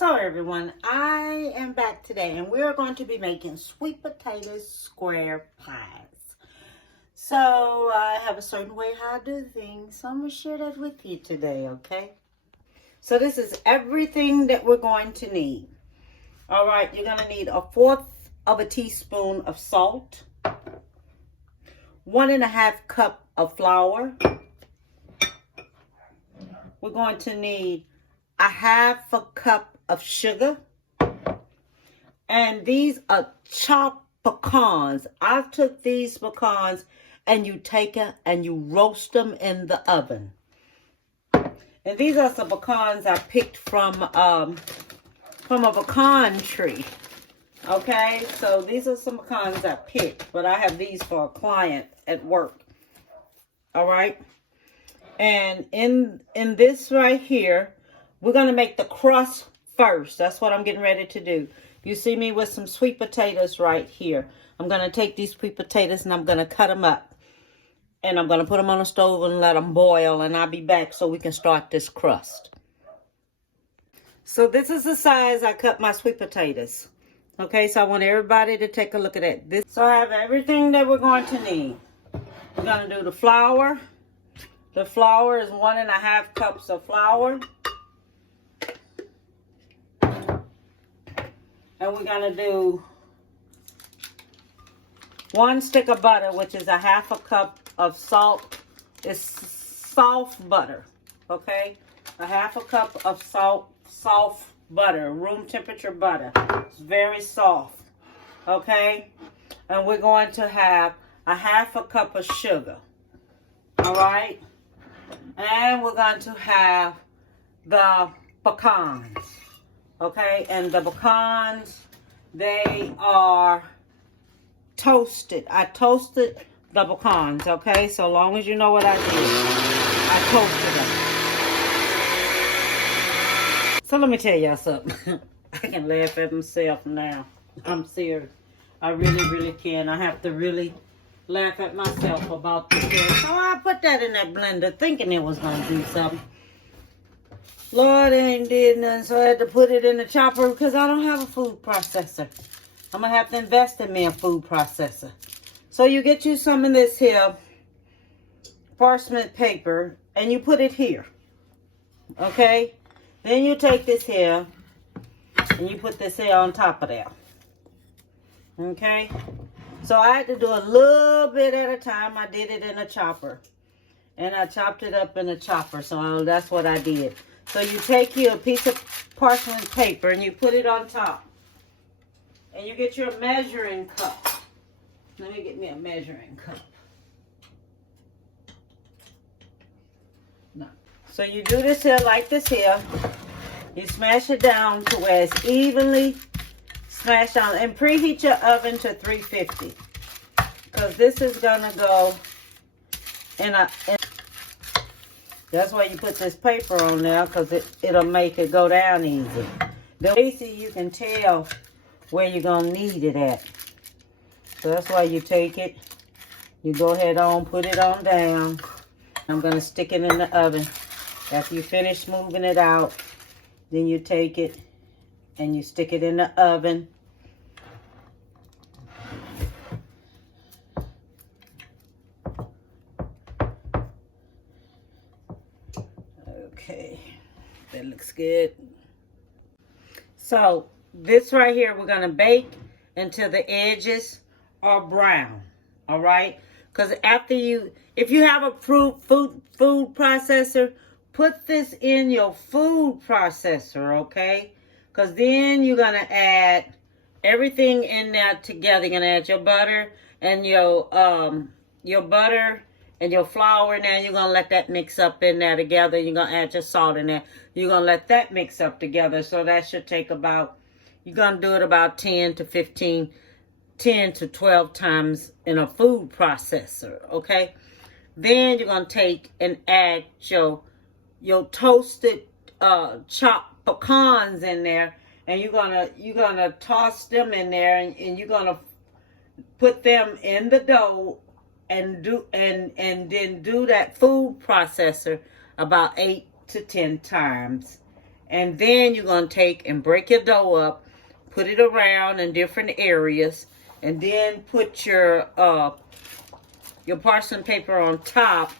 So everyone, I am back today and we're going to be making sweet potato square pies. So I have a certain way how I do things, so I'm going to share that with you today, okay? So this is everything that we're going to need. All right, you're going to need 1/4 of a teaspoon of salt, 1½ cup of flour. We're going to need 1/2 cup of sugar, and these are chopped pecans. I took these pecans and you take it and you roast them in the oven. And these are some pecans I picked from a pecan tree. Okay, so these are some pecans I picked, but I have these for a client at work. All right, and in this right here, we're gonna make the crust first. That's what I'm getting ready to do. You see me with some sweet potatoes right here. I'm going to take these sweet potatoes and I'm going to cut them up. And I'm going to put them on the stove and let them boil. And I'll be back so we can start this crust. So this is the size I cut my sweet potatoes. Okay, so I want everybody to take a look at it. So I have everything that we're going to need. We're going to do the flour. The flour is 1½ cups of flour. And we're going to do 1 stick of butter, which is 1/2 cup of salt. It's soft butter, okay? 1/2 cup of soft butter, room temperature butter. It's very soft, okay? And we're going to have 1/2 cup of sugar, all right? And we're going to have the pecans. Okay, and the pecans, they are toasted. I toasted the pecans, okay? So long as you know what I did, I toasted them. So let me tell y'all something. I can laugh at myself now. I'm serious. I really can. I have to really laugh at myself about this. So I put that in that blender thinking it was going to do something. Lord, it ain't did nothing, so I had to put it in the chopper because I don't have a food processor. I'm going to have to invest in me a food processor. So you get you some of this here parchment paper and you put it here. Okay? Then you take this here and you put this here on top of that. Okay? So I had to do a little bit at a time. I did it in a chopper. And I chopped it up in a chopper. So that's what I did. So you take your piece of parchment paper and you put it on top. And you get your measuring cup. Let me get me a measuring cup. No. So you do this here like this here. You smash it down to where it's evenly smashed down. And preheat your oven to 350. Because this is going to go in a... That's why you put this paper on there, because it'll make it go down easy. The easy you can tell where you're going to need it at. So that's why you take it. You go ahead on, put it on down. I'm going to stick it in the oven. After you finish moving it out, then you take it and you stick it in the oven. Okay, that looks good. So this right here, we're going to bake until the edges are brown. All right, because after if you have a food processor, put this in your food processor, okay? Because then you're going to add everything in there together. You're going to add your butter and your butter and your flour. Now you're going to let that mix up in there together. You're going to add your salt in there. You're going to let that mix up together. So that should take about, you're going to do it about 10 to 12 times in a food processor, okay? Then you're going to take and add your toasted chopped pecans in there. And you're gonna toss them in there and you're going to put them in the dough and then do that food processor about 8 to 10 times. And then you're going to take and break your dough up, put it around in different areas, and then put your parchment paper on top,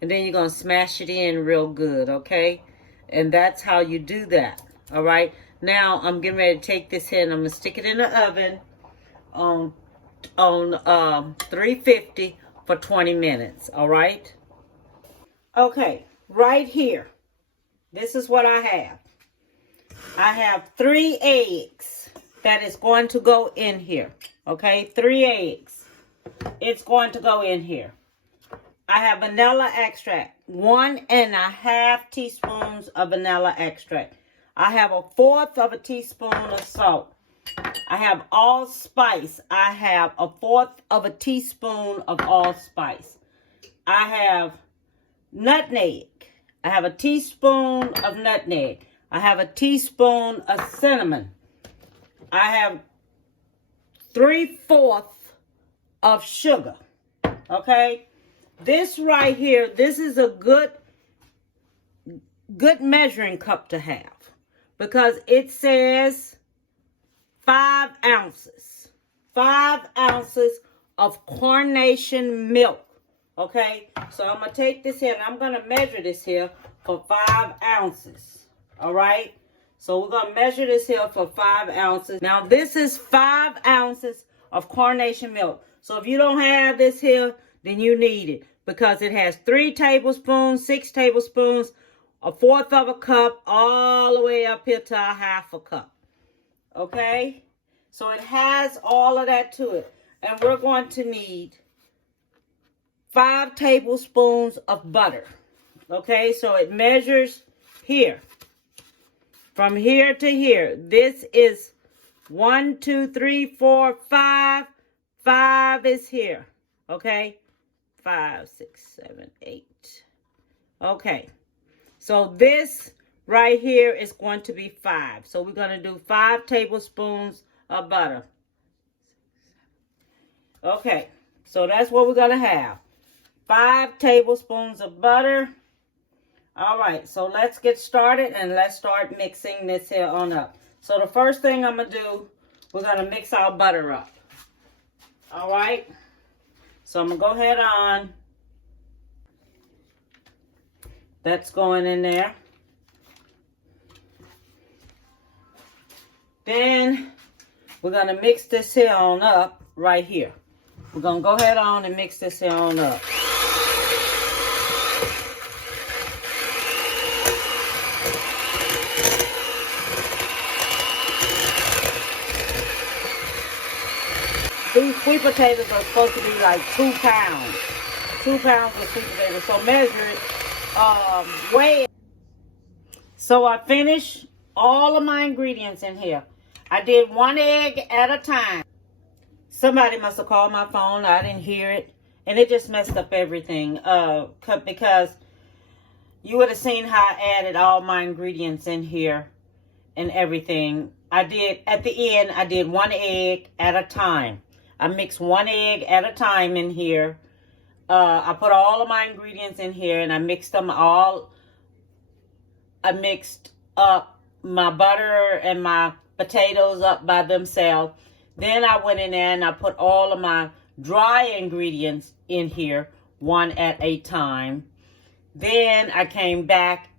and then you're going to smash it in real good, okay? And that's how you do that, all right? Now, I'm getting ready to take this here, and I'm going to stick it in the oven on 350 for 20 minutes, all right? Okay, right here, this is what I have. I have 3 eggs that is going to go in here, okay? 3 eggs. It's going to go in here. I have vanilla extract, 1.5 teaspoons of vanilla extract. I have 1/4 of a teaspoon of salt. I have allspice. I have 1/4 of a teaspoon of allspice. I have nutmeg. I have a teaspoon of nutmeg. I have a teaspoon of cinnamon. I have 3/4 of sugar. Okay? This right here, this is a good measuring cup to have. Because it says 5 ounces. 5 ounces of carnation milk. Okay? So I'm going to take this here and I'm going to measure this here for 5 ounces. Alright? So we're going to measure this here for 5 ounces. Now this is 5 ounces of carnation milk. So if you don't have this here, then you need it. Because it has 3 tablespoons, 6 tablespoons, 1/4 of a cup, all the way up here to 1/2 cup. Okay? So it has all of that to it. And we're going to need 5 tablespoons of butter. Okay? So it measures here. From here to here. This is 1, 2, 3, 4, 5. 5 is here. Okay? 5, 6, 7, 8. Okay. So this right here is going to be 5. So we're going to do 5 tablespoons of butter. Okay. So that's what we're going to have. 5 tablespoons of butter. All right. So let's get started and let's start mixing this here on up. So the first thing I'm going to do, we're going to mix our butter up. All right. So I'm going to go ahead on. That's going in there. Then we're going to mix this here on up right here. We're going to go ahead on and mix this here on up. These sweet potatoes are supposed to be like 2 pounds. 2 pounds of sweet potatoes. So measure it. Weigh it. So I finished all of my ingredients in here. I did 1 egg at a time. Somebody must have called my phone. I didn't hear it. And it just messed up everything. Because you would have seen how I added all my ingredients in here and everything. At the end, I did 1 egg at a time. I mixed 1 egg at a time in here. I put all of my ingredients in here and I mixed them all. I mixed up my butter and my potatoes up by themselves. Then I went in there and I put all of my dry ingredients in here, 1 at a time. Then I came back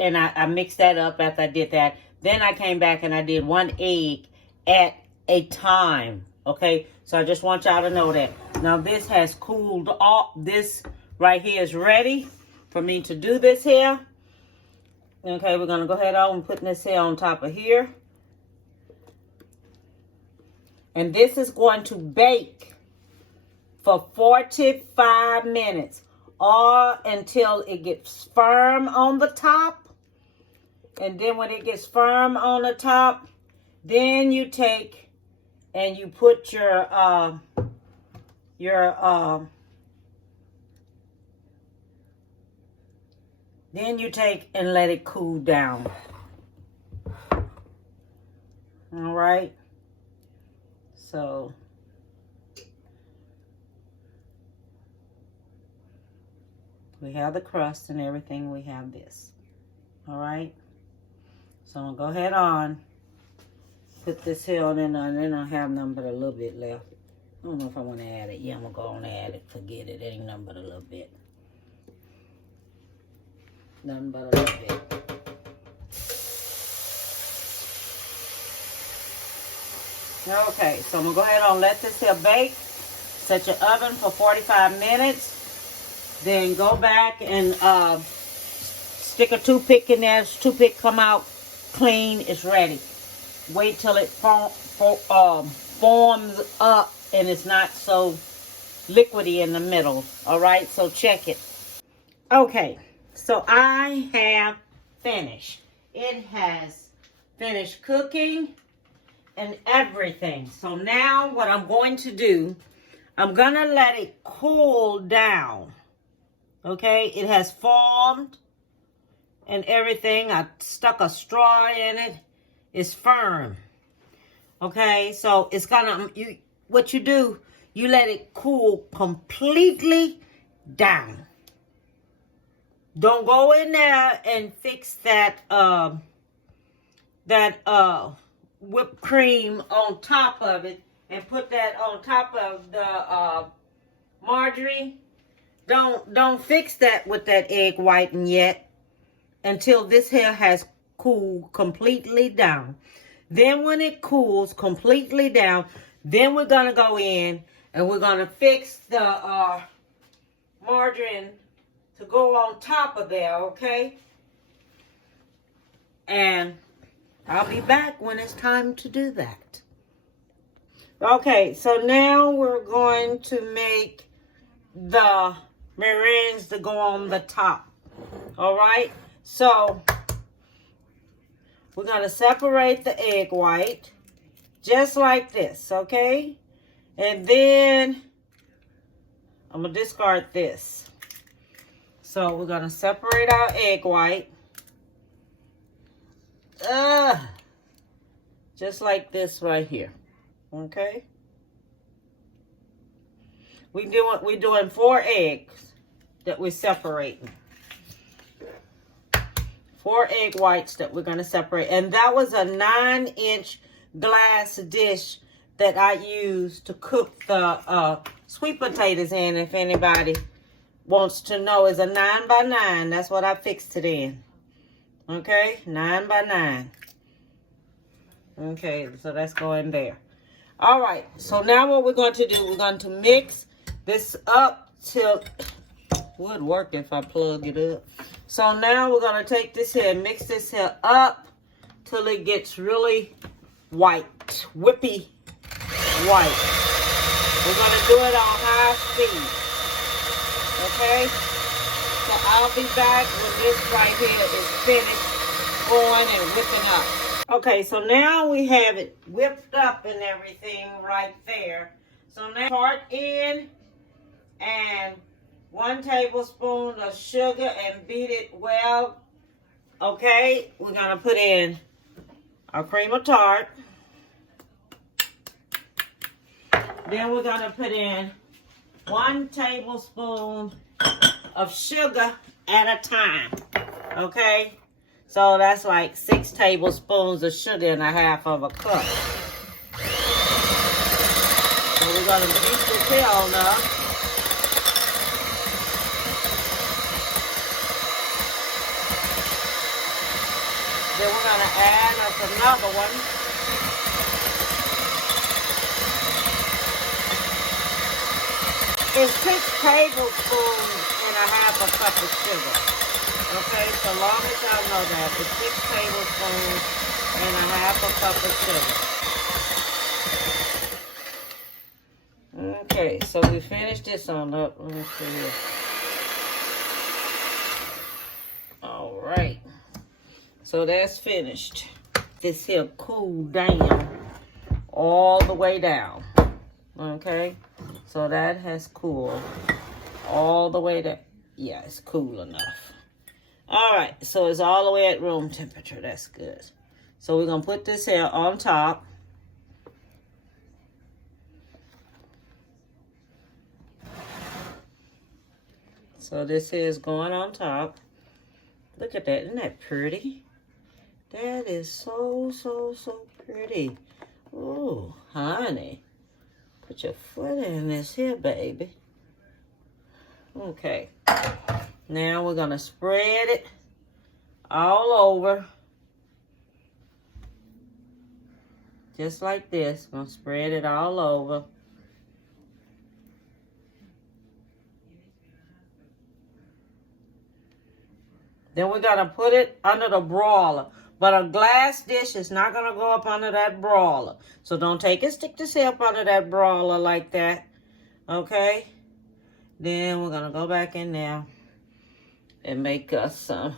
and I mixed that up after I did that. Then I came back and I did 1 egg at a time. Okay, so I just want y'all to know that. Now this has cooled off. This right here is ready for me to do this here. Okay, we're going to go ahead on and put this here on top of here. And this is going to bake for 45 minutes or until it gets firm on the top. And then when it gets firm on the top, then you take and you put then you take and let it cool down. All right. So we have the crust and everything. We have this. All right. So I'm gonna go ahead on. Put this here on in there, and then I have nothing but a little bit left. I don't know if I want to add it. Yeah, I'm gonna go on and add it. Forget it. It ain't nothing but a little bit. Nothing but a little bit. Okay, so I'm gonna go ahead and let this here bake. Set your oven for 45 minutes. Then go back and stick a toothpick in there. As toothpick come out clean, it's ready. Wait till it forms up and it's not so liquidy in the middle. All right, so check it. Okay, so I have finished. It has finished cooking and everything. So now what I'm going to do, I'm going to let it cool down. Okay, it has formed and everything. I stuck a straw in it. It's firm. Okay, so it's gonna, what you do, you let it cool completely down. Don't go in there and fix that whipped cream on top of it and put that on top of the margarine. Don't fix that with that egg whitening yet until this here has cooled completely down. Then when it cools completely down, then we're gonna go in and we're gonna fix the margarine to go on top of there, okay? And I'll be back when it's time to do that. Okay, so now we're going to make the meringues to go on the top. All right, so we're going to separate the egg white just like this, okay? And then I'm going to discard this. So we're going to separate our egg white. Just like this right here, okay? We're doing 4 eggs that we're separating. 4 egg whites that we're going to separate. And that was a 9-inch glass dish that I used to cook the sweet potatoes in. If anybody wants to know, it's a 9 by 9. That's what I fixed it in. Okay, 9 by 9. Okay, so that's going there. All right, so now what we're going to do, we're going to mix this up till, would work if I plug it up. So now we're going to take this here and mix this here up till it gets really white, whippy white. We're going to do it on high speed. Okay? So I'll be back when this right here is finished going and whipping up. Okay, so now we have it whipped up and everything right there. So now part in and 1 tablespoon of sugar and beat it well. Okay, we're going to put in our cream of tart. Then we're going to put in 1 tablespoon of sugar at a time. Okay, so that's like 6 tablespoons of sugar and a half of a cup. So we're going to beat this here on up. Then we're going to add us another one. It's 6 tablespoons and a half a cup of sugar. Okay, so long as y'all know that, it's 6 tablespoons and a half a cup of sugar. Okay, so we finished this on up. Let me see here. All right. So that's finished. This here cooled down all the way down. Okay, so that has cooled all the way down. Yeah, it's cool enough. All right, so it's all the way at room temperature. That's good. So we're going to put this here on top. So this here is going on top. Look at that. Isn't that pretty? That is so, so, so pretty. Oh, honey. Put your foot in this here, baby. Okay. Now we're going to spread it all over. Just like this. I'm going to spread it all over. Then we're going to put it under the broiler. But a glass dish is not going to go up under that broiler. So don't take it, stick this up under that broiler like that. Okay? Then we're going to go back in there and make us some,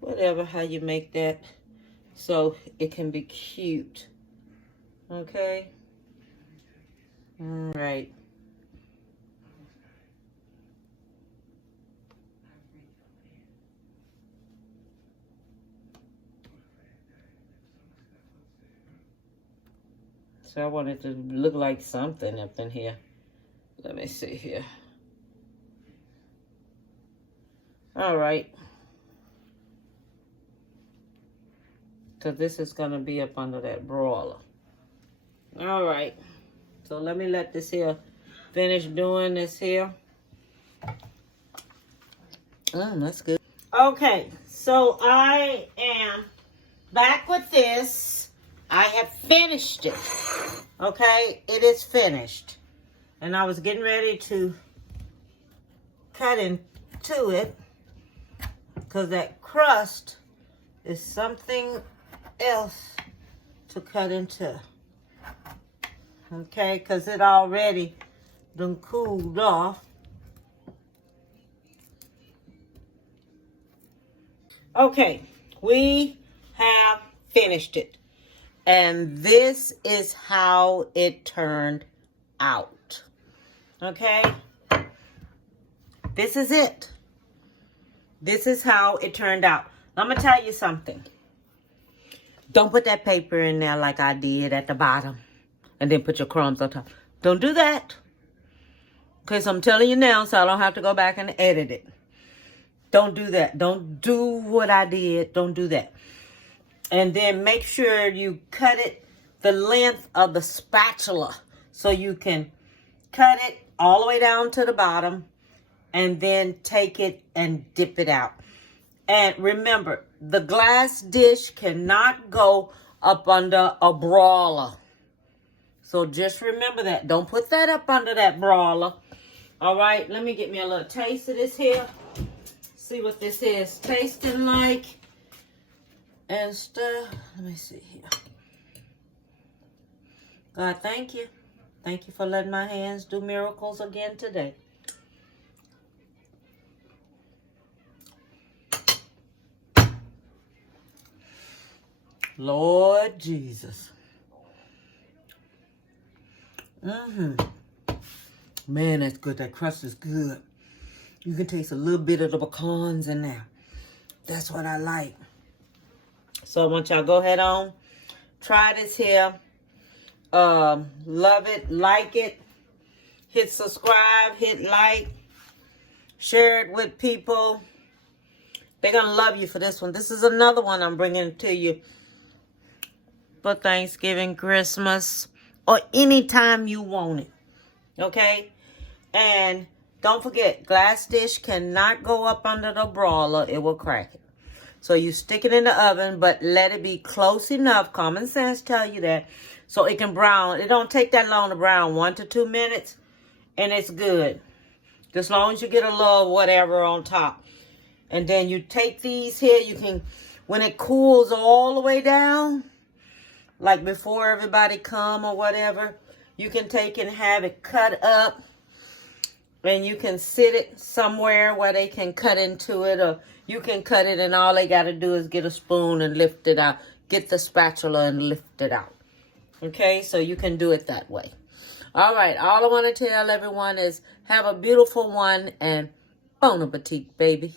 whatever, how you make that so it can be cute. Okay? All right. So I want it to look like something up in here. Let me see here. All right. So this is going to be up under that broiler. All right. So let me let this here finish doing this here. That's good. Okay. So I am back with this. I have finished it. Okay. It is finished. And I was getting ready to cut into it, because that crust is something else to cut into. Okay, because it already done cooled off. Okay, we have finished it. And this is how it turned out. Okay? This is it. This is how it turned out. I'm going to tell you something. Don't put that paper in there like I did at the bottom. And then put your crumbs on top. Don't do that. Because I'm telling you now so I don't have to go back and edit it. Don't do that. Don't do what I did. Don't do that. And then make sure you cut it the length of the spatula. So you can cut it all the way down to the bottom. And then take it and dip it out. And remember, the glass dish cannot go up under a broiler. So just remember that. Don't put that up under that broiler. All right, let me get me a little taste of this here. See what this is tasting like and stuff. Let me see here. God, thank you. Thank you for letting my hands do miracles again today. Lord Jesus. Man, that's good. That crust is good. You can taste a little bit of the pecans in there. That's what I like. So I want y'all to go ahead on. Try this here. Love it. Like it. Hit subscribe. Hit like. Share it with people. They're going to love you for this one. This is another one I'm bringing to you for Thanksgiving, Christmas, or anytime you want it. Okay? And don't forget, glass dish cannot go up under the broiler. It will crack it. So you stick it in the oven, but let it be close enough. Common sense tell you that. So it can brown. It don't take that long to brown. 1 to 2 minutes. And it's good. As long as you get a little whatever on top. And then you take these here. You can, when it cools all the way down, like before everybody come or whatever, you can take and have it cut up. And you can sit it somewhere where they can cut into it. Or you can cut it and all they got to do is get a spoon and lift it out. Get the spatula and lift it out. Okay, so you can do it that way. All right, all I want to tell everyone is have a beautiful one and bon appetit, baby.